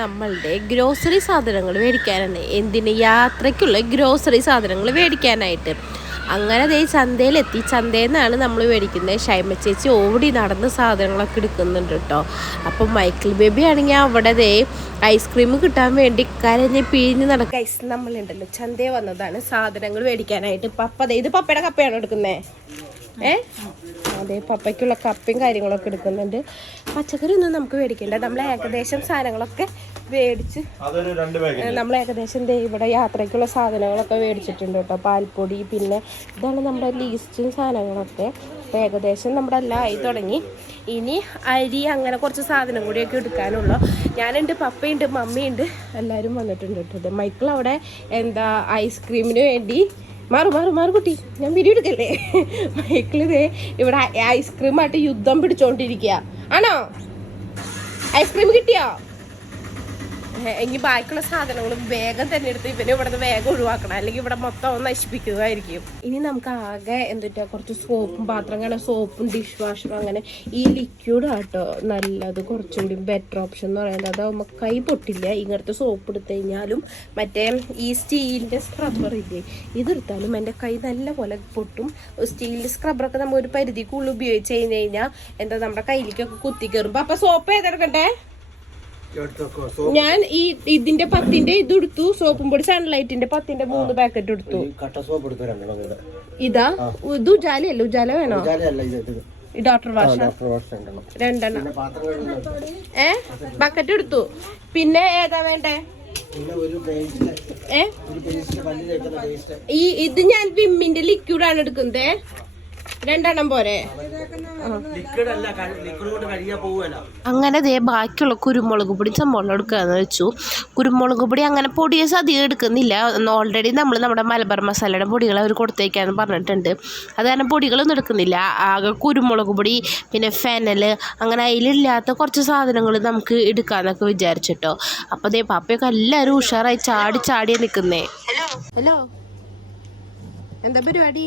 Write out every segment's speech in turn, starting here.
നമ്മളുടെ ഗ്രോസറി സാധനങ്ങൾ മേടിക്കാനാണ്. എന്തിന്? യാത്രയ്ക്കുള്ള ഗ്രോസറി സാധനങ്ങൾ മേടിക്കാനായിട്ട്. അങ്ങനെ ദേ ചന്തയിലെത്തി. ചന്തയിൽ നിന്നാണ് നമ്മൾ മേടിക്കുന്നത് ഷൈമ ചേച്ചി ഓടി നടന്ന് സാധനങ്ങളൊക്കെ എടുക്കുന്നുണ്ട് കേട്ടോ അപ്പം മൈക്കിൾ ബേബി ആണെങ്കിൽ അവിടെ ദേ ഐസ്ക്രീം കിട്ടാൻ വേണ്ടി കരഞ്ഞ് പിഴിഞ്ഞ് നടക്കുക ഐസ് നമ്മളുണ്ടല്ലോ. ചന്തയിൽ വന്നതാണ് സാധനങ്ങൾ മേടിക്കാനായിട്ട്. പപ്പ ദേ ഇത് പപ്പയുടെ കപ്പയാണ് എടുക്കുന്നത് ഏ? അതെ പപ്പയ്ക്കുള്ള കപ്പയും കാര്യങ്ങളൊക്കെ എടുക്കുന്നുണ്ട്. പച്ചക്കറി ഒന്നും നമുക്ക് മേടിക്കണ്ട. നമ്മൾ ഏകദേശം സാധനങ്ങളൊക്കെ മേടിച്ച് നമ്മൾ ഏകദേശം ഇവിടെ യാത്രയ്ക്കുള്ള സാധനങ്ങളൊക്കെ മേടിച്ചിട്ടുണ്ട് കേട്ടോ. പാൽപ്പൊടി പിന്നെ ഇതാണ് നമ്മുടെ ലീസ്റ്റും സാധനങ്ങളൊക്കെ. അപ്പോൾ ഏകദേശം നമ്മുടെ എല്ലാം ആയി തുടങ്ങി. ഇനി അരി അങ്ങനെ കുറച്ച് സാധനം കൂടിയൊക്കെ എടുക്കാനുള്ളൂ. ഞാനുണ്ട് പപ്പയുണ്ട് മമ്മിയുണ്ട്. എല്ലാവരും വന്നിട്ടുണ്ട് കേട്ടോ. മൈക്കിൾ അവിടെ എന്താ ഐസ്ക്രീമിന് വേണ്ടി മാറു മാറു മാറു കുട്ടി. ഞാൻ വീഡിയോ എടുക്കല്ലേ? മൈക്കിൾ ഇതേ ഇവിടെ ഐസ്ക്രീമായിട്ട് യുദ്ധം പിടിച്ചോണ്ടിരിക്കുക ആണോ? ഐസ്ക്രീം കിട്ടിയോ? ഇനി ബാക്കിയുള്ള സാധനങ്ങളും വേഗം തന്നെ എടുത്ത് ഇവനെ ഇവിടെ നിന്ന് വേഗം ഒഴിവാക്കണം. അല്ലെങ്കിൽ ഇവിടെ മൊത്തം നശിപ്പിക്കുന്നതായിരിക്കും. ഇനി നമുക്ക് ആകെ എന്തിട്ടാ കുറച്ച് സോപ്പും പാത്രം കാണാൻ സോപ്പും ഡിഷ് വാഷറും അങ്ങനെ ഈ ലിക്വിഡ് ആട്ടോ നല്ലത് കുറച്ചുകൂടി ബെറ്റർ ഓപ്ഷൻ എന്ന് പറയുന്നത്. അതാവുമ്പോൾ കൈ പൊട്ടില്ല. ഇങ്ങനത്തെ സോപ്പ് എടുത്തു കഴിഞ്ഞാലും മറ്റേ ഈ സ്റ്റീലിന്റെ സ്ക്രബ്ബർ ഇല്ലേ ഇതെടുത്താലും എന്റെ കൈ നല്ല പോലെ പൊട്ടും സ്റ്റീലിന്റെ സ്ക്രബ്ബറൊക്കെ നമ്മൾ ഒരു പരിധിക്കുള്ളിൽ ഉപയോഗിച്ച് കഴിഞ്ഞ് കഴിഞ്ഞാൽ എന്താ നമ്മുടെ കയ്യിലേക്കൊക്കെ കുത്തി കയറുമ്പോൾ അപ്പോൾ സോപ്പ് ഏതെടുക്കട്ടെ ഞാൻ ഈ ഇതിന്റെ പത്തിന്റെ ഇത് എടുത്തു സോപ്പും പൊടി സൺലൈറ്റിന്റെ പത്തിന്റെ മൂന്ന് പാക്കറ്റ് എടുത്തു. കട്ട സോപ്പ് എടുത്തു ഇതാ ഇത് ഉജാലയല്ല? ഉജാല വേണോ? ഡോക്ടർ വാഷ രണ്ടെണ്ണം. ഏ? ബക്കറ്റ് എടുത്തു. പിന്നെ ഏതാ വേണ്ടേ? ഏ? ഈ ഇത് ഞാൻ വിമ്മിന്റെ ലിക്വിഡ് ആണ് എടുക്കുന്നത് രണ്ടെണ്ണം പോരെ. അങ്ങനെ ദേ ബാക്കിയുള്ള കുരുമുളക് പൊടി സംഭവം എടുക്കാന്ന് വെച്ചു. കുരുമുളക് പൊടി അങ്ങനെ പൊടിയെ അധികം എടുക്കുന്നില്ല. ഓൾറെഡി നമ്മൾ നമ്മുടെ മലബാർ മസാലയുടെ പൊടികൾ അവർ കൊടുത്തേക്കാന്ന് പറഞ്ഞിട്ടുണ്ട്. അത് കാരണം പൊടികളൊന്നും എടുക്കുന്നില്ല. ആകെ കുരുമുളക് പൊടി പിന്നെ ഫെനൽ അങ്ങനെ അതിലില്ലാത്ത കുറച്ച് സാധനങ്ങൾ നമുക്ക് എടുക്കാന്നൊക്കെ വിചാരിച്ചിട്ടോ. അപ്പോൾ ദേ പാപ്പയൊക്കെ എല്ലാവരും ഉഷാറായി ചാടി ചാടിയാണ് നിൽക്കുന്നേ ഹലോ എന്താ പരിപാടി?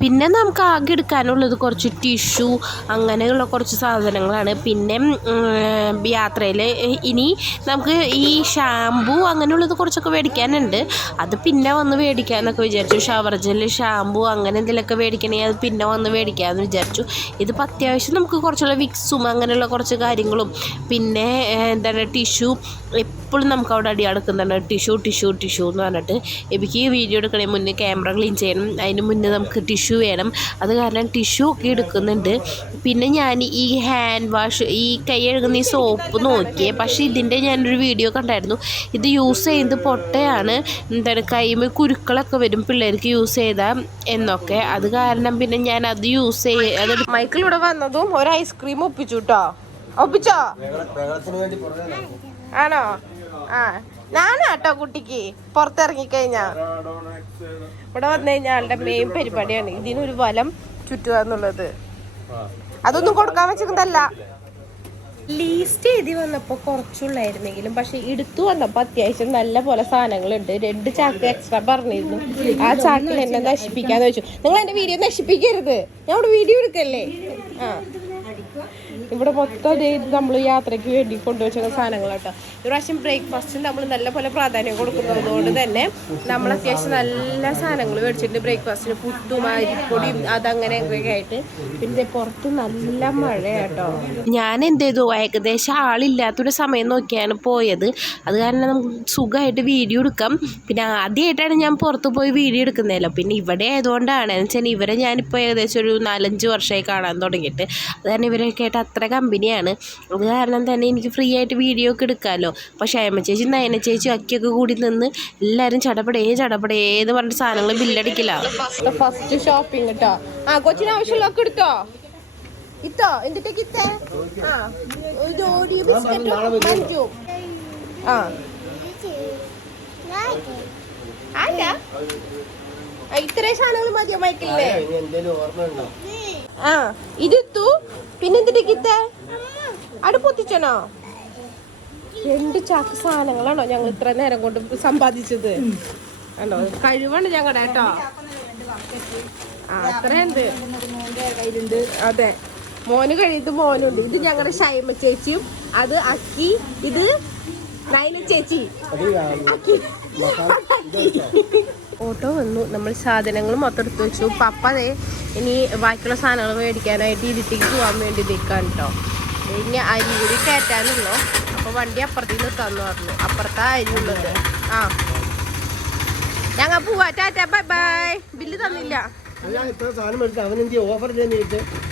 പിന്നെ നമുക്ക് ആകെ എടുക്കാനുള്ളത് കുറച്ച് ടിഷ്യൂ അങ്ങനെയുള്ള കുറച്ച് സാധനങ്ങളാണ്. പിന്നെ യാത്രയിൽ ഇനി നമുക്ക് ഈ ഷാമ്പു അങ്ങനെയുള്ളത് കുറച്ചൊക്കെ മേടിക്കാനുണ്ട്. അത് പിന്നെ വന്ന് മേടിക്കാമെന്നൊക്കെ വിചാരിച്ചു. ഷവർ ജെൽ ഷാമ്പു അങ്ങനെ എന്തെങ്കിലുമൊക്കെ മേടിക്കണമെങ്കിൽ അത് പിന്നെ വന്ന് മേടിക്കാമെന്ന് വിചാരിച്ചു. ഇതിപ്പോൾ അത്യാവശ്യം നമുക്ക് കുറച്ചുള്ള വിക്സും അങ്ങനെയുള്ള കുറച്ച് കാര്യങ്ങളും. പിന്നെ എന്താണ് ടിഷ്യൂ എപ്പോഴും നമുക്ക് അവിടെ അടി അടക്കുന്നുണ്ട് ടിഷ്യൂ ടിഷ്യൂ ടിഷ്യൂ എന്ന് പറഞ്ഞിട്ട്. എനിക്ക് വീഡിയോ എടുക്കണേ മുന്നേ ക്യാമറ ക്ലീൻ ചെയ്യണം. അതിന് മുന്നേ നമുക്ക് ടിഷ്യൂ വേണം. അത് കാരണം ടിഷ്യൂ ഒക്കെ എടുക്കുന്നുണ്ട്. പിന്നെ ഞാൻ ഈ ഹാൻഡ് വാഷ് ഈ കൈ കഴുകുന്ന ഈ സോപ്പ് നോക്കിയേ. പക്ഷേ ഇതിന്റെ ഞാനൊരു വീഡിയോ കണ്ടായിരുന്നു. ഇത് യൂസ് ചെയ്യുന്നത് പൊട്ടയാണ്. എന്താണ് കൈമ കുരുക്കളൊക്കെ വരും പിള്ളേർക്ക് യൂസ് ചെയ്താൽ എന്നൊക്കെ. അത് കാരണം പിന്നെ ഞാൻ അത് യൂസ് ചെയ്യ അത് മൈക്കിൾ ഇവിടെ വന്നതും ഒരു ഐസ്ക്രീം ഒപ്പിച്ചു കേട്ടോ ഒപ്പിച്ചോ? ആണോ? ആ. ഞാനാട്ടോ കുട്ടിക്ക്. പുറത്തിറങ്ങിക്കഴിഞ്ഞാ. ഇവിടെ വന്നു കഴിഞ്ഞാൽ ആളുടെ മെയിൻ പരിപാടിയാണ്. ഇതിനൊരു വലം ചുറ്റുക എന്നുള്ളത്. അതൊന്നും കൊടുക്കാൻ വെച്ചിരുന്നതല്ല. ലീസ്റ്റ് എഴുതി വന്നപ്പോൾ കുറച്ചുള്ളായിരുന്നെങ്കിലും പക്ഷെ എടുത്തു വന്നപ്പോൾ അത്യാവശ്യം നല്ല പോലെ സാധനങ്ങളുണ്ട്. രണ്ട് ചാക്ക് എക്സ്ട്രാ പറഞ്ഞിരുന്നു. ആ ചാക്കിൽ എന്നെ നശിപ്പിക്കാന്ന് വെച്ചു. നിങ്ങൾ എന്റെ വീഡിയോ നശിപ്പിക്കരുത്. ഞാൻ വീഡിയോ എടുക്കല്ലേ? ആ. ഇവിടെ മൊത്തം നമ്മൾ യാത്രയ്ക്ക് വേണ്ടി കൊണ്ടുവച്ച സാധനങ്ങളാട്ടോ ഇപ്രാവശ്യം പ്രാവശ്യം ബ്രേക്ക്ഫാസ്റ്റിന് നമ്മൾ നല്ല പോലെ പ്രാധാന്യം കൊടുക്കുന്നതുകൊണ്ട് തന്നെ നമ്മൾ അത്യാവശ്യം നല്ല സാധനങ്ങൾ മേടിച്ചിട്ടുണ്ട്. ബ്രേക്ക്ഫാസ്റ്റിന് പുട്ടും അരിപ്പൊടിയും അതങ്ങനെയൊക്കെ ആയിട്ട്. പിന്നെ പുറത്ത് നല്ല മഴയാട്ടോ ഞാൻ എന്ത് ചെയ്തു? ഏകദേശം ആളില്ലാത്തൊരു സമയം നോക്കിയാണ് പോയത്. അത് കാരണം നമുക്ക് സുഖമായിട്ട് വീഡിയോ എടുക്കാം. പിന്നെ ആദ്യമായിട്ടാണ് ഞാൻ പുറത്ത് പോയി വീഡിയോ എടുക്കുന്നതല്ലോ. പിന്നെ ഇവിടെ ആയതുകൊണ്ടാണ്. എന്ന് വെച്ചാൽ ഇവരെ ഞാനിപ്പോൾ ഏകദേശം ഒരു നാലഞ്ച് വർഷമായി കാണാൻ തുടങ്ങിയിട്ട്. അത് കാരണം ഇവരൊക്കെ ആയിട്ട് അത്ര കമ്പനിയാണ്. അത് കാരണം തന്നെ എനിക്ക് ഫ്രീ ആയിട്ട് വീഡിയോ ഒക്കെ എടുക്കാമല്ലോ അപ്പോൾ ക്ഷേമ ചേച്ചി നയന ചേച്ചി അക്കിയൊക്കെ കൂടി നിന്ന് എല്ലാവരും ചടപടേ ചടപടേ എന്ന് പറഞ്ഞിട്ട് സാധനങ്ങൾ ബില്ലടിക്കില്ല ഫസ്റ്റ് ഷോപ്പിംഗ് കേട്ടോ ആ കൊച്ചിന് ആവശ്യമുള്ളതൊക്കെ എടുത്തോ? ഇത്തോ എന്തിട്ടേക്ക് ഇത്തേ ആ ജോഡി ബിസ്ക്കറ്റും മഞ്ചും ആ. ആ, ഇത്രയും സാധനങ്ങൾ മതിയോ മൈക്കിളിനെ ആ ഇതെത്തു പിന്നെന്തിട്ടേക്ക് ഇത്തേ അവിടെ പൊത്തിച്ചണോ? രണ്ട് ചാക്ക് സാധനങ്ങളാണോ ഞങ്ങൾ ഇത്ര നേരം കൊണ്ട് സമ്പാദിച്ചത്? ആണോ കഴിവാണ് ഞങ്ങളുടെ കേട്ടോ. ആ അത്രയുണ്ട്. അതെ. മോന് കഴിയത് മോനുണ്ട്. ഇത് ഞങ്ങളുടെ ഷൈമ ചേച്ചിയും അത് അക്കി ഇത് നൈന ചേച്ചി. അക്കി. ഓട്ടോ വന്നു. നമ്മൾ സാധനങ്ങൾ മൊത്തം എടുത്ത് വെച്ചു. പപ്പ ദേ ഇനി ബാക്കിയുള്ള സാധനങ്ങൾ മേടിക്കാനായിട്ട് ഇരുട്ടിക്ക് പോകാൻ വേണ്ടി നിൽക്കാൻ കേട്ടോ ഇനി അരി കൂടി കയറ്റാനുള്ളൂ. അപ്പൊ വണ്ടി അപ്പുറത്തു നിന്ന് തന്നു പറഞ്ഞു. അപ്പുറത്താ അരി ഉള്ളത്. ആ. ഞങ്ങൾ പോവാ. ടാറ്റ. Bye bye. ബില്ല് തന്നില്ല.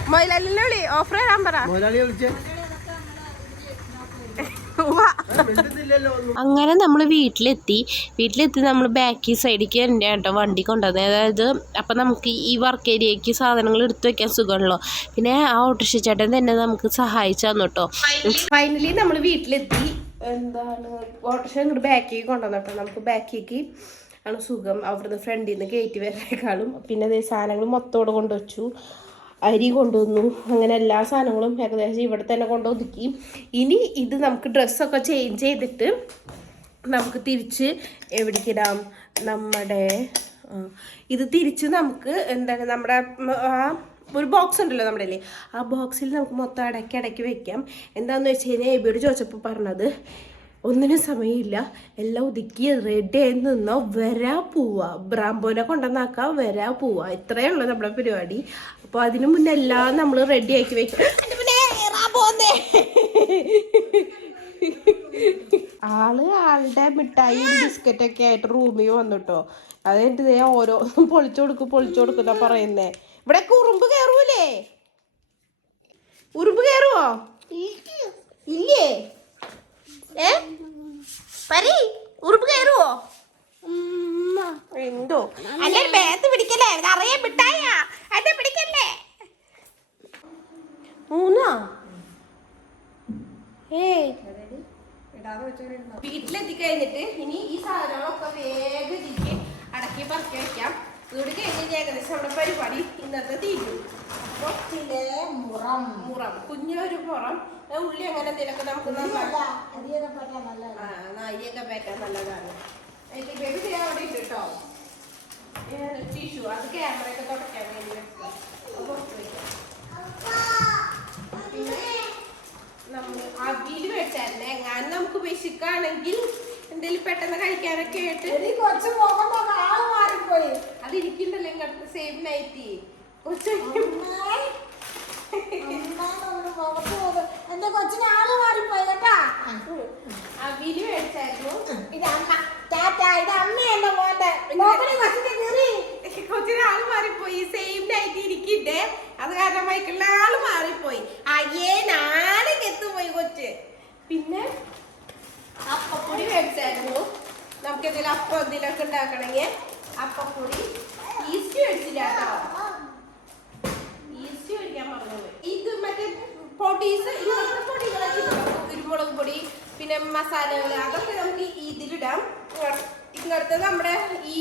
മൊയിലല്ലേ വിളി. ഓഫർ തരാൻ പറ. മുതലാളിയെ വിളിച്ചേ? അങ്ങനെ നമ്മൾ വീട്ടിലെത്തി. വീട്ടിലെത്തി നമ്മൾ ബാക്കി സൈഡിലേക്ക് എന്റെ കേട്ടോ വണ്ടി കൊണ്ടുവന്നത് അതായത് അപ്പം നമുക്ക് ഈ വർക്ക് ഏരിയയ്ക്ക് സാധനങ്ങൾ എടുത്തു വെക്കാൻ സുഖമാണല്ലോ. പിന്നെ ആ ഓട്ടോറിക്ഷ ചേട്ടൻ തന്നെ നമുക്ക് സഹായിച്ചു തന്നു കേട്ടോ. ഫൈനലി നമ്മൾ വീട്ടിലെത്തി. എന്താണ് ഓട്ടോറിക്ഷ ഇങ്ങോട്ട് ബാക്കിലേക്ക് കേട്ടോ. നമുക്ക് ബാക്കിലേക്ക് ആണ് സുഖം. അവിടുന്ന് ഫ്രണ്ടിൽ നിന്ന് കയറ്റി വരേക്കാളും. പിന്നെ സാധനങ്ങൾ മൊത്തോടെ കൊണ്ടുവച്ചു. അരി കൊണ്ടുവന്നു. അങ്ങനെ എല്ലാ സാധനങ്ങളും ഏകദേശം ഇവിടെ തന്നെ കൊണ്ടുവന്നിക്കി ഇനി ഇത് നമുക്ക് ഡ്രസ്സൊക്കെ ചേഞ്ച് ചെയ്തിട്ട് നമുക്ക് തിരിച്ച് എവിടേക്കിടാം? നമ്മുടെ ഇത് തിരിച്ച് നമുക്ക് എന്താണ് നമ്മുടെ ആ ഒരു ബോക്സ് ഉണ്ടല്ലോ നമ്മുടെ അല്ലേ? ആ ബോക്സിൽ നമുക്ക് മൊത്തം അടക്കി അടക്കി വെക്കാം. എന്താണെന്ന് വെച്ച് കഴിഞ്ഞാൽ എബിയോട് ചോദിച്ചപ്പോൾ പറഞ്ഞത് ഒന്നിനും സമയമില്ല. എല്ലാം ഒതുക്കി റെഡി ആയി നിന്നോ വരാ പോവാ. ബ്രാമ്പോനെ കൊണ്ടുവന്നാക്കാ വരാ പോവാ. ഇത്രയേ ഉള്ളൂ നമ്മുടെ പരിപാടി. അപ്പോൾ അതിനു മുന്നേ എല്ലാം നമ്മൾ റെഡി ആക്കി വെക്കും. ആൾ ആളുടെ മിഠായി ബിസ്ക്കറ്റ് ഒക്കെ ആയിട്ട് റൂമിൽ വന്നിട്ടോ. അതെന്ത് ദേ ഓരോ പൊളിച്ചു കൊടുക്കും പൊളിച്ചു കൊടുക്കുന്ന പറയുന്നേ. ഇവിടെ ഉറുമ്പ് കയറൂലേ ഉറുമ്പ് കയറുവോ ഇല്ലേ? ഏ? പരി ഉറുപ്പ് കയറുവോ? എന്തോ? അല്ലെ മേത്ത് പിടിക്കല്ലേ? നിറയെ മിഠായാ അതെ പിടിക്കല്ലേ? മൂന്നാ? ഏയ് വീട്ടിലെത്തി കഴിഞ്ഞിട്ട് ഇനി ഈ സാധനങ്ങളൊക്കെ വേഗം തിരിച്ച് അടക്കി പറക്കി വെക്കാം. വീട് കഴിഞ്ഞ് ഏകദേശം നമ്മുടെ പരിപാടി ഇന്നത്തെ തീരും അപ്പൊ ചില മുറം. മുറം കുഞ്ഞൊരു പുറം ഉള്ളി അങ്ങനെ എന്തെങ്കിലുമൊക്കെ നമുക്ക് നന്നാക്കാം. അരിയൊക്കെ പറ്റാൻ നല്ലതാണ്. എനിക്ക് ബേബി ചെയ്യാൻ അവിടെ ഉണ്ട് കേട്ടോ ടിഷ്യൂ അത് ക്യാമറയൊക്കെ തുടക്കാൻ വേണ്ടി നമ്മൾ അവിയിൽ വെച്ചായിരുന്നേ എങ്ങാനും നമുക്ക് വിശക്കാണെങ്കിൽ എന്തെങ്കിലും പെട്ടെന്ന് കഴിക്കാനൊക്കെ ആയിട്ട് കുറച്ച് പോകുമ്പോ ആൾ മാറിപ്പോയി. അത് ഇരിക്കണ്ടല്ലോ ഇങ്ങനത്തെ സെയിം നൈറ്റി കൊച്ചു അമ്മേ. അമ്മേ, നമ്മുടെ മുഖത്ത് നോക്ക്. എന്റെ കൊച്ചിന് ആൾ മാറിപ്പോയി കേട്ടാ. അവിയിൽ മേടിച്ചായിരുന്നു. ഇത് അമ്മ. ടാറ്റ ഇത് അമ്മയല്ല മോന്റെ. നോക്കണേ കൊച്ചിന്റെ കീറി. കൊച്ചിന് ആൾ മാറിപ്പോയി. സെയിം നൈറ്റി ഇരിക്കണ്ടേ അത് കാരണം മൈക്കിളിന് ആൾ മാറിപ്പോയി. അയ്യേ നാളെ എത്തുപോയി കൊച്ച്. പിന്നെ അപ്പപ്പൊടി മേടിച്ചായിരുന്നു. നമുക്ക് എന്തെങ്കിലും അപ്പം എന്തെങ്കിലുമൊക്കെ ഉണ്ടാക്കണമെങ്കിൽ അപ്പപ്പൊടി ഈസ്റ്റ് മേടിച്ചില്ല കേട്ടോ ഈസ്റ്റ് മേടിക്കാൻ മറന്നുപോയി ഇത് മറ്റേ പൊടീസ് ഇങ്ങനത്തെ പൊടികളൊക്കെ. കുരുമുളക് പൊടി പിന്നെ മസാലകൾ അതൊക്കെ നമുക്ക് ഇതിലിടാം. ഇങ്ങനത്തെ നമ്മുടെ ഈ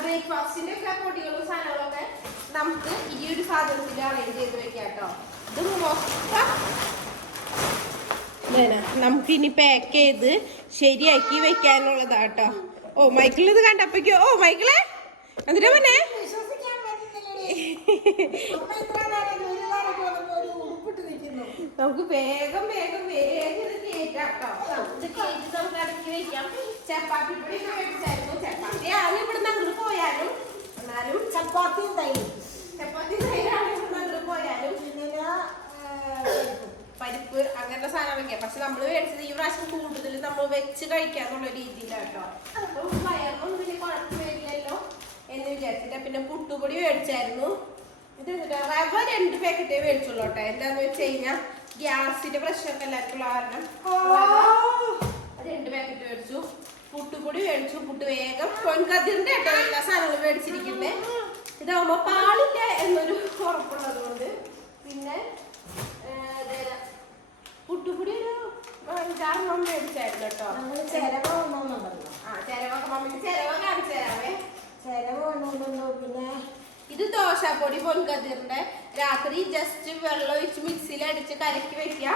ബ്രേക്ക്ഫാസ്റ്റിന്റെ ഒക്കെ പൊടികളും സാധനങ്ങളൊക്കെ നമുക്ക് ഈ ഒരു സാധനത്തിൽ അറേഞ്ച് ചെയ്ത് വെക്കാം കേട്ടോ. മൊത്തം നമുക്ക് ഇനി പാക്ക് ചെയ്ത് ശരിയാക്കി വെക്കാനുള്ളതാട്ടോ ഓ മൈക്കിൾ ഇത് കണ്ടപ്പോഴേക്കോ ഓ മൈക്കിളെ? എന്തിനാ പറഞ്ഞേ വിശ്വസിക്കാൻ പറ്റുന്നില്ലടി അമ്മ ഇത്ര നേരം ജോലിക്കാരൊക്കെ വന്നപ്പോ ഒരു ഉടുപ്പിട്ട് നിൽക്കുന്നു നമുക്ക് വേഗം വേഗം വേഗം ഇത് കേറ്റാം കേട്ടോ ഇത് കേറ്റി നമുക്ക് അടക്കി വെക്കാം. ചപ്പാത്തി പൊടി മേടിച്ചായിരുന്നു. ചപ്പാത്തി അങ്ങോട്ട് പോയാലും എന്നാലും ചപ്പാത്തിയും തൈരും ചപ്പാത്തി തൈരാണ് ഇവിടുന്ന് അങ്ങോട്ട് പോയാലും പരിപ്പ് അങ്ങനത്തെ സാധനങ്ങളൊക്കെ പക്ഷെ നമ്മൾ മേടിച്ചത് ഈ പ്രാവശ്യം കൂടുതൽ നമ്മൾ വെച്ച് കഴിക്കാന്നുള്ള രീതിയിലാണ് കേട്ടോ അപ്പം വയറിനൊന്നും വലിയ കുഴപ്പം വരില്ലല്ലോ എന്ന് വിചാരിച്ചിട്ട്. പിന്നെ പുട്ടുപൊടി മേടിച്ചായിരുന്നു. ഇത് റവ രണ്ട് പാക്കറ്റേ മേടിച്ചുള്ളൂ കേട്ടോ എന്താന്ന് വെച്ച് കഴിഞ്ഞാൽ ഗ്യാസിന്റെ പ്രശ്നമൊക്കെ എല്ലാവർക്കും കാരണം. രണ്ട് പാക്കറ്റ് മേടിച്ചു. പുട്ടുപൊടി മേടിച്ചു. പുട്ട് വേഗം പൊൻകതിറിന്റെ കേട്ടോ എല്ലാ സാധനങ്ങളും മേടിച്ചിരിക്കുന്നേ. ഇതാവുമ്പോ പാളില്ല എന്നൊരു ഉറപ്പുള്ളത് കൊണ്ട് പിന്നെ പുട്ടുപൊടി ഒരു അഞ്ചാറെണ്ണം മേടിച്ചായിരുന്നു കേട്ടോ. ചെലവ് ആ ചെലവൊക്കെ മമ്മിക്ക് ചെലവ് കാണിച്ചു തരാമേ ചെലവ് വന്നോണ്ടുണ്ടോ പിന്നെ ഇത് ദോശപ്പൊടി പൊൻകതിറിന്റെ രാത്രി ജസ്റ്റ് വെള്ളം ഒഴിച്ച് മിക്സിയിൽ അടിച്ച് കലക്കി വെക്കുക.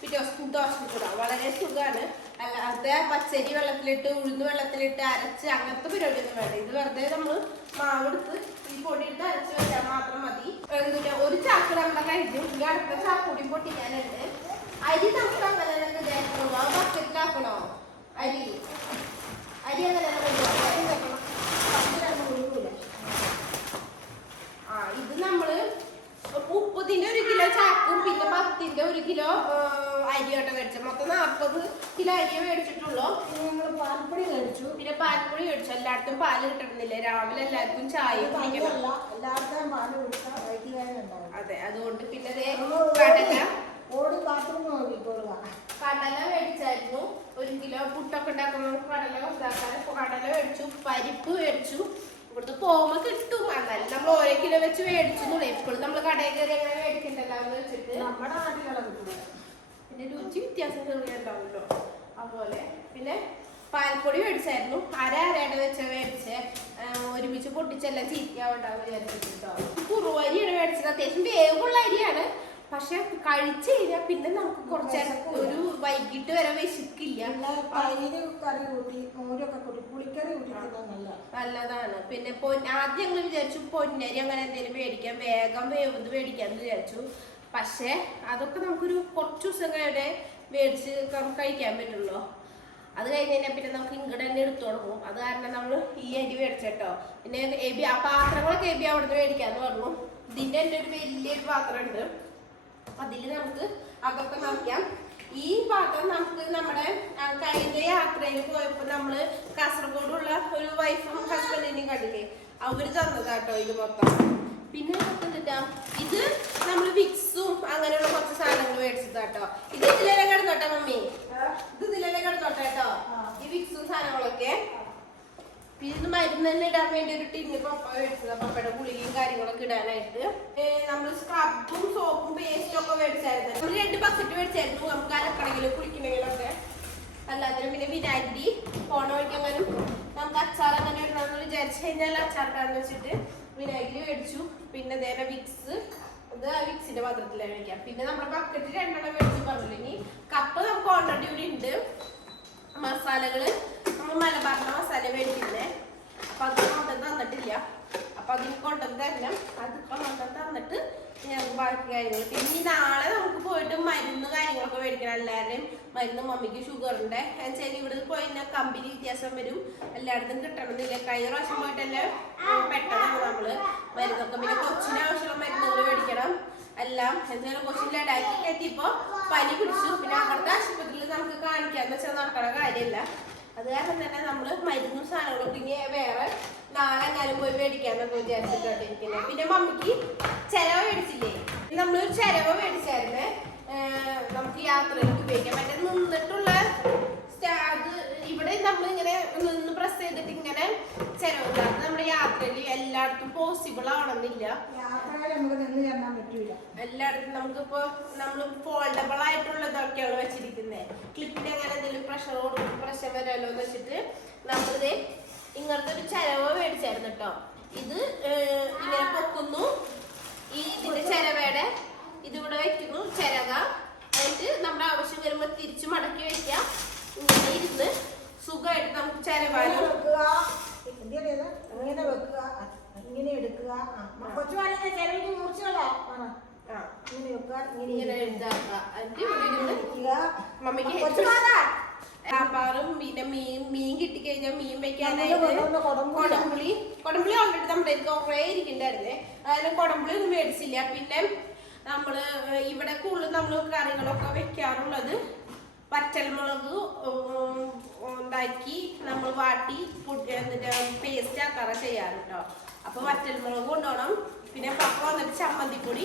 പിറ്റേ ദിവസം ദോശ ചൂടാം വളരെ സുഖമാണ് അല്ലാതെ പച്ചരി വെള്ളത്തിലിട്ട് ഉഴുന്ന് വെള്ളത്തിലിട്ട് അരച്ച് അങ്ങനത്തെ പരിപാടിയൊന്നും വേണ്ട. ഇത് വെറുതെ നമ്മൾ മാവെടുത്ത് ഈ പൊടി എടുത്ത് അരച്ച് വെച്ചാൽ മാത്രം മതി. എന്നിട്ട് ഒരു ചാക്ക് നമ്മുടെ കഴിഞ്ഞു ഈ അടുത്ത ചാക്കൂടി പൊട്ടിക്കാനുണ്ട്. അരി നമുക്ക് അങ്ങനെ തന്നെ ബക്കറ്റിലാക്കണോ അരി. അരി അങ്ങനെ തന്നെ കൊണ്ടുപോകാം. അരി വെക്കണം. പത്തിരണ്ട് മുഴുവൻ. ആ ഇത് നമ്മൾ മുപ്പതിന്റെ ഒരു കിലോ ചാക്കും പിന്നെ പത്തിന്റെ ഒരു കിലോ അരിയോട്ടെ മേടിച്ചത് മൊത്തം നാൽപ്പത് കിലോ അരിയെ മേടിച്ചിട്ടുള്ളൂ. ഞങ്ങൾ പാൽപ്പൊടി മേടിച്ചു. പിന്നെ പാൽപ്പൊടി മേടിച്ചു. എല്ലായിടത്തും പാൽ കിട്ടണമെന്നില്ല. രാവിലെ എല്ലാവർക്കും ചായ അതെ അതുകൊണ്ട് പിന്നെ കടല. ഓടി നോക്കിക്കൊള്ളുക കടല മേടിച്ചായിരുന്നു. ഒരു കിലോ പുട്ടൊക്കെ ഉണ്ടാക്കുമ്പോൾ കടല ഉണ്ടാക്കാൻ കടല മേടിച്ചു പരിപ്പ് മേടിച്ചു. ഇവിടുത്തെ പോകുമ്പോ കിട്ടും. എന്നാലും നമ്മൾ ഓരോ കിലോ വെച്ച് മേടിച്ചു എപ്പോഴും നമ്മൾ കടയിൽ കയറി അങ്ങനെ മേടിക്കണ്ടല്ലോ എന്ന് വെച്ചിട്ട്. നമ്മുടെ നാട്ടിലുള്ള കിട്ടില്ല പിന്നെ രുചി വ്യത്യാസം ചെറിയ ഉണ്ടാവുമല്ലോ അതുപോലെ പിന്നെ പാൽപ്പൊടി മേടിച്ചായിരുന്നു. അര അരയുടെ വെച്ച മേടിച്ച്. ഒരുമിച്ച് പൊട്ടിച്ചെല്ലാം ചീത്തയാവുണ്ടാവും വിചാരിച്ചിട്ടോ കുറുവരിയാണ് മേടിച്ചത്. അത്യാവശ്യം വേവുള്ള അരിയാണ്. പക്ഷെ കഴിച്ചു കഴിഞ്ഞാൽ പിന്നെ നമുക്ക് കുറച്ച് ഒരു വൈകിട്ട് വരെ വിശക്കില്ല. നല്ലതാണ്. പിന്നെ ആദ്യം ഞങ്ങൾ വിചാരിച്ചു പൊന്നരി അങ്ങനെ എന്തെങ്കിലും മേടിക്കാം വേഗം വേവത് മേടിക്കാന്ന് വിചാരിച്ചു. പക്ഷെ അതൊക്കെ നമുക്കൊരു കുറച്ച് ദിവസം കഴിഞ്ഞ മേടിച്ച് നമുക്ക് കഴിക്കാൻ പറ്റുള്ളൂ. അത് കഴിഞ്ഞ് കഴിഞ്ഞാൽ പിന്നെ നമുക്ക് ഇങ്ങോട്ട് തന്നെ എടുത്തു തുടങ്ങും. അത് കാരണം നമ്മൾ ഈ അരി മേടിച്ചോ പിന്നെ എബി ആ പാത്രങ്ങളൊക്കെ എബി അവിടുന്ന് മേടിക്കാന്ന് പറഞ്ഞു. ഇതിന്റെ എന്റെ ഒരു വലിയൊരു പാത്രം ഉണ്ട് അതിൽ നമുക്ക് അതൊക്കെ നിറയ്ക്കാം ഈ പാത്രം നമുക്ക് നമ്മുടെ കഴിഞ്ഞ യാത്രയിൽ പോയപ്പോൾ നമ്മൾ കാസർഗോഡുള്ള ഒരു വൈഫും ഹസ്ബൻഡിനെയും കണ്ടില്ലേ? അവർ തന്നതാട്ടോ ഇത് മൊത്തം. പിന്നെ എന്താ ഇത് നമ്മൾ വിക്സും അങ്ങനെയുള്ള കുറച്ച് സാധനങ്ങൾ മേടിച്ചതാട്ടോ. ഇത് ഇതിലെ കിടന്നോട്ടെ മമ്മി? ഇത് ഇതിലെ കിടന്നോട്ടെ കേട്ടോ? ഈ വിക്സും സാധനങ്ങളൊക്കെ. പിന്നെ മരുന്ന് തന്നെ ഇടാൻ വേണ്ടി ഒരു ടിന്ന് പപ്പ മേടിച്ചത്. പപ്പയുടെ ഗുളികയും കാര്യങ്ങളൊക്കെ ഇടാനായിട്ട്. നമ്മൾ സ്ക്രബും സോപ്പും പേസ്റ്റും ഒക്കെ മേടിച്ചായിരുന്നു. നമ്മൾ രണ്ട് ബക്കറ്റ് മേടിച്ചായിരുന്നു. നമുക്ക് അലക്കണമെങ്കിലും കുളിക്കണമെങ്കിലൊക്കെ അല്ലാതെ പിന്നെ വിനാഗിരി പോണ വഴിക്കെങ്ങാനും നമുക്ക് അച്ചാർ തന്നെ ഇടണമെന്ന് വിചാരിച്ചു കഴിഞ്ഞാൽ അച്ചാർ ഇടാന്ന് വെച്ചിട്ട് വിനാഗിരി മേടിച്ചു. പിന്നെ നേരെ വിക്സ് അത് വിക്സിന്റെ പാത്രത്തിലാണ് മേടിക്കാം. പിന്നെ നമ്മുടെ ബക്കറ്റ് രണ്ടെണ്ണം മേടിച്ചു പറഞ്ഞില്ലെങ്കിൽ കപ്പ് നമുക്ക് ഓൾറെഡി ഇവിടെ ഉണ്ട്. മസാലകൾ. നമ്മൾ മലബാറിന്റെ മസാല മേടിക്കുന്നേ. അപ്പൊ അത് കൊണ്ടുവന്ന് തന്നിട്ടില്ല. അപ്പൊ അതിന് കൊണ്ടുവന്ന് തരണം. അത് കൊണ്ടുവന്ന് തന്നിട്ട് ഞങ്ങൾക്ക് ബാക്കി കാര്യങ്ങൾ പിന്നെ നാളെ നമുക്ക് പോയിട്ട് മരുന്ന് കാര്യങ്ങളൊക്കെ മേടിക്കണം എല്ലാവരുടെയും മരുന്ന് മമ്മിക്ക് ഷുഗറിന്റെ. എന്നുവെച്ചാൽ ഇവിടെ പോയി കഴിഞ്ഞാൽ കമ്പനി വ്യത്യാസം വരും. എല്ലായിടത്തും കിട്ടണമെന്നില്ല. കഴിഞ്ഞ പ്രാവശ്യം പോയിട്ടല്ലേ? പെട്ടെന്നാണ് പെട്ടെന്ന് നമ്മൾ. മരുന്നൊക്കെ പിന്നെ കൊച്ചിന് ആവശ്യമുള്ള മരുന്നുകൾ മേടിക്കണം. എല്ലാം എന്തെങ്കിലും കൊച്ചിൻ ലഡാക്കിൽ എത്തിയപ്പോ പനി പിടിച്ചു. പിന്നെ അവിടുത്തെ ആശുപത്രിയിൽ നമുക്ക് കാണിക്കാന്ന് വെച്ചാൽ നടക്കണ കാര്യമില്ല അത് കാരണം തന്നെ നമ്മൾ മരുന്നും സാധനങ്ങളൊക്കെ ഇനി വേറെ നാളെ എങ്ങാനും പോയി മേടിക്കാന്നൊക്കെ വിചാരിച്ചിട്ടോണ്ടിരിക്കുന്നത് പിന്നെ മമ്മിക്ക് ചെലവ് മേടിച്ചില്ലേ? നമ്മളൊരു ചെലവ് മേടിച്ചായിരുന്നേ. നമുക്ക് യാത്രയിലേക്ക് ഉപയോഗിക്കാൻ. മറ്റേ നിന്നിട്ടുള്ള അത് ഇവിടെ നമ്മൾ ഇങ്ങനെ നിന്ന് പ്രസ് ചെയ്തിട്ട് ഇങ്ങനെ ചെലവ് അത് നമ്മുടെ യാത്രയിൽ എല്ലായിടത്തും പോസിബിൾ ആവണമെന്നില്ല എല്ലായിടത്തും നമുക്കിപ്പോ നമ്മൾ ഫോൾഡബിൾ ആയിട്ടുള്ളതൊക്കെയാണ് വെച്ചിരിക്കുന്നത് ക്ലിപ്പിന് അങ്ങനെ എന്തെങ്കിലും പ്രഷർ കൊടുക്കും പ്രഷർ വരാലോ എന്ന് വെച്ചിട്ട് നമ്മളിത് ഇങ്ങനത്തെ ഒരു ചെലവ് മേടിച്ചായിരുന്നു കേട്ടോ ഇത് ഇങ്ങനെ പൊക്കുന്നു ഈ ഇതിന്റെ ചെലവയുടെ ഇതിവിടെ വെക്കുന്നു ചിരക എന്നിട്ട് നമ്മുടെ ആവശ്യം വരുമ്പോൾ തിരിച്ചു മടക്കി വെക്കാം ഇങ്ങനെ ഇരുന്ന് ഇത്? ഇങ്ങനെ വെക്കുക. ഇങ്ങനെ എടുക്കുക. കൊച്ചു പറയുന്ന ചെലവിന് മൂർച്ചകളാ ഇങ്ങനെ വെക്കുക ഇങ്ങനെ മമ്മിക്ക്. സാമ്പാറും പിന്നെ മീൻ മീൻ കിട്ടിക്കഴിഞ്ഞാൽ മീൻ നമ്മൾ വെക്കാനായിട്ട്. കൊടംപുളി. കൊടംപുളി. ഓൾറെഡി നമ്മുടെ കുറേ ഇരിക്കണ്ടായിരുന്നേ. അതിന് കൊടംപുളി ഒന്നും മേടിച്ചില്ല. പിന്നെ നമ്മൾ ഇവിടെ കൂടുതൽ നമ്മൾ കറികളൊക്കെ വെക്കാറുള്ളത് പച്ചമുളക് ഉണ്ടാക്കി നമ്മൾ വാട്ടി എന്നിട്ട് പേസ്റ്റ് ആക്കാറ ചെയ്യാറ് കേട്ടോ അപ്പൊ വറ്റൽമുളക് കൊണ്ടുപോകണം പിന്നെ പപ്പ വന്നിട്ട് ചമ്മന്തിപ്പൊടി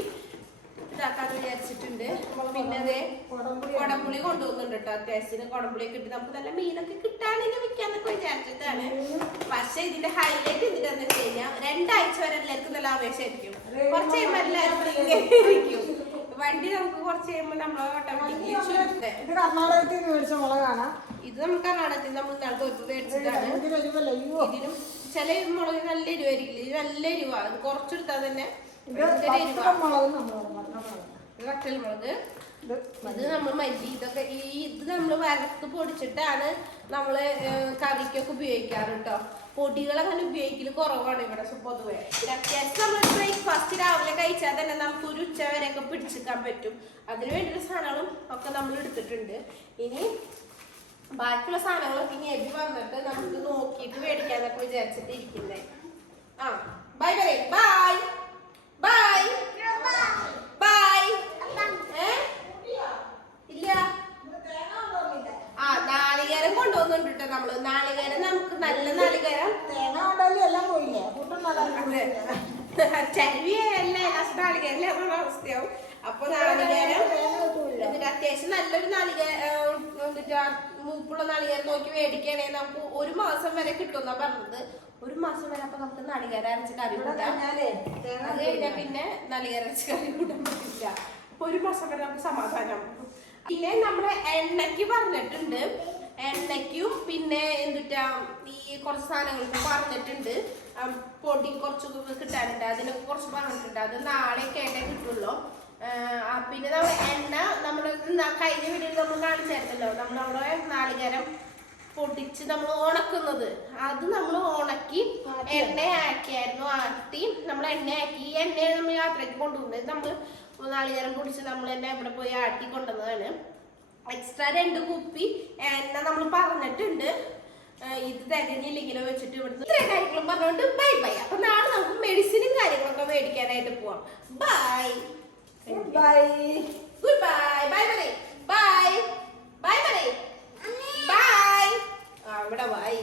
ഇതാക്കാന്ന് വിചാരിച്ചിട്ടുണ്ട്. പിന്നെ അതേ കൊടംപുളി കൊണ്ടുപോകുന്നുണ്ട് കേട്ടോ അത്യാവശ്യത്തിന് കൊടംപുളി കിട്ടി നമുക്ക് നല്ല മീനൊക്കെ കിട്ടാണെങ്കിൽ വെക്കാന്നൊക്കെ വിചാരിച്ചിട്ടാണ്. പക്ഷെ ഇതിന്റെ ഹൈലൈറ്റ് എന്ന് വെച്ച് കഴിഞ്ഞാൽ രണ്ടാഴ്ച വരെ എല്ലാവർക്കും നല്ല ആവേശമായിരിക്കും. കുറച്ച് കഴിയുമ്പോൾ എല്ലാവർക്കും ഇരിക്കും. വണ്ടി നമുക്ക് കുറച്ച് കഴിയുമ്പോൾ ഓട്ടോമാറ്റിക്കലി ഇത് കർണാടകത്തിൽ നിന്ന് മേടിച്ച മുളകാണ്. ഇത് നമ്മൾ കർണാടകത്തിൽ നമ്മൾ ഇന്നാളെ തോൽപ്പ് മേടിച്ചിട്ടാണ്. ഇതിന് ചില മുളക് നല്ല എരിവായിരിക്കില്ല? ഇത് നല്ല എരിവാ. അത് കുറച്ചെടുത്താൽ തന്നെ ഇത് മുളക്. ഇത് വറ്റൽ മുളക്. ഇത് നമ്മൾ മല്ലി ഇതൊക്കെ ഈ ഇത് നമ്മൾ വരത്ത് പൊടിച്ചിട്ടാണ് നമ്മൾ കറിക്കൊക്കെ ഉപയോഗിക്കാറ് കേട്ടോ പൊടികൾ അങ്ങനെ ഉപയോഗിക്കൽ കുറവാണ് ഇവിടെ പൊതുവെ. അത്യാവശ്യം നമ്മൾ ബ്രേക്ക്ഫാസ്റ്റ് രാവിലെ കഴി കഴിച്ചാൽ തന്നെ നമുക്ക് ഒരു ഉച്ച വരെയൊക്കെ പിടിച്ചിരിക്കാൻ പറ്റും. അതിന് വേണ്ടിയുള്ള സാധനങ്ങളും ഒക്കെ നമ്മൾ എടുത്തിട്ടുണ്ട്. ഇനി ബാക്കിയുള്ള സാധനങ്ങളൊക്കെ ഇനി എബി വന്നിട്ട് നമുക്ക് നോക്കിയിട്ട് മേടിക്കാന്നൊക്കെ വിചാരിച്ചിട്ട് ഇരിക്കുന്നേ ആ ബൈ ബൈ ബൈ ബൈ ഏ ഇല്ല ആ നാളികേരം കൊണ്ടുവന്നുണ്ട് കേട്ടോ നമ്മൾ നാളികേരം നമുക്ക് നല്ല നാളികേരം തേങ്ങ കൊണ്ടല്ലേ എല്ലാം പോയില്ലേ? കൂട്ടം ചരുവിയല്ലേ ലാസ്റ്റ് നാളികേരം നമ്മളെ അവസ്ഥയാവും. അപ്പൊ നാളികേരം എന്നിട്ട് അത്യാവശ്യം നല്ലൊരു നാളികേരം മൂപ്പുള്ള നാളികേരം നോക്കി മേടിക്കുകയാണെങ്കിൽ നമുക്ക് ഒരു മാസം വരെ കിട്ടുമെന്നാ പറഞ്ഞത്. ഒരു മാസം വരെ അപ്പൊ നമുക്ക് നാളികേരം അരച്ച് കറി കൂട്ടാം. അത് കഴിഞ്ഞാൽ പിന്നെ നാളികേരം അരച്ച് കറി കൂട്ടാൻ പറ്റില്ല. അപ്പൊ ഒരു മാസം വരെ നമുക്ക് സമാധാനം. പിന്നെ നമ്മുടെ എണ്ണയ്ക്ക് പറഞ്ഞിട്ടുണ്ട്. എണ്ണയ്ക്കും പിന്നെ എന്തുട്ടാ ഈ കുറച്ച് സാധനങ്ങൾക്ക് പറഞ്ഞിട്ടുണ്ട്. പൊടി കുറച്ചൊക്കെ കിട്ടാനുണ്ട്. അതിനൊക്കെ കുറച്ച് പറഞ്ഞിട്ടുണ്ട്. അത് നാളെയൊക്കെ ആയിട്ടേ കിട്ടുള്ളൂ. പിന്നെ നമ്മൾ എണ്ണ നമ്മൾ കഴിഞ്ഞ വീഡിയോയിൽ നമ്മൾ കാണിച്ചായിരുന്നല്ലോ. നമ്മളവിടെ നാളികേരം പൊടിച്ച് നമ്മൾ ഉണക്കുന്നത്. അത് നമ്മൾ ഉണക്കി എണ്ണയാക്കിയായിരുന്നു ആട്ടി. നമ്മൾ എണ്ണയാക്കി. ഈ എണ്ണ നമ്മൾ യാത്രയ്ക്ക് കൊണ്ടുപോകുന്നത്. നമ്മൾ നാളികേരം പൊടിച്ച് നമ്മൾ തന്നെ ഇവിടെ പോയി ആട്ടി കൊണ്ടുവന്നതാണ്. എക്സ്ട്രാ രണ്ട് കുപ്പി എണ്ണ നമ്മൾ പറഞ്ഞിട്ടുണ്ട്. ഇത് തികഞ്ഞില്ലെങ്കിലോ വെച്ചിട്ട് ഇവിടുന്ന് ഇത്രയും കാര്യങ്ങളും പറഞ്ഞുകൊണ്ട് ബൈ ബൈ അപ്പൊ നാളെ നമുക്ക് മെഡിസിനും കാര്യങ്ങളൊക്കെ മേടിക്കാനായിട്ട് പോവാം. Bye bye good bye bye bye bye bye bye bye ആ ഇവിടെ ബൈ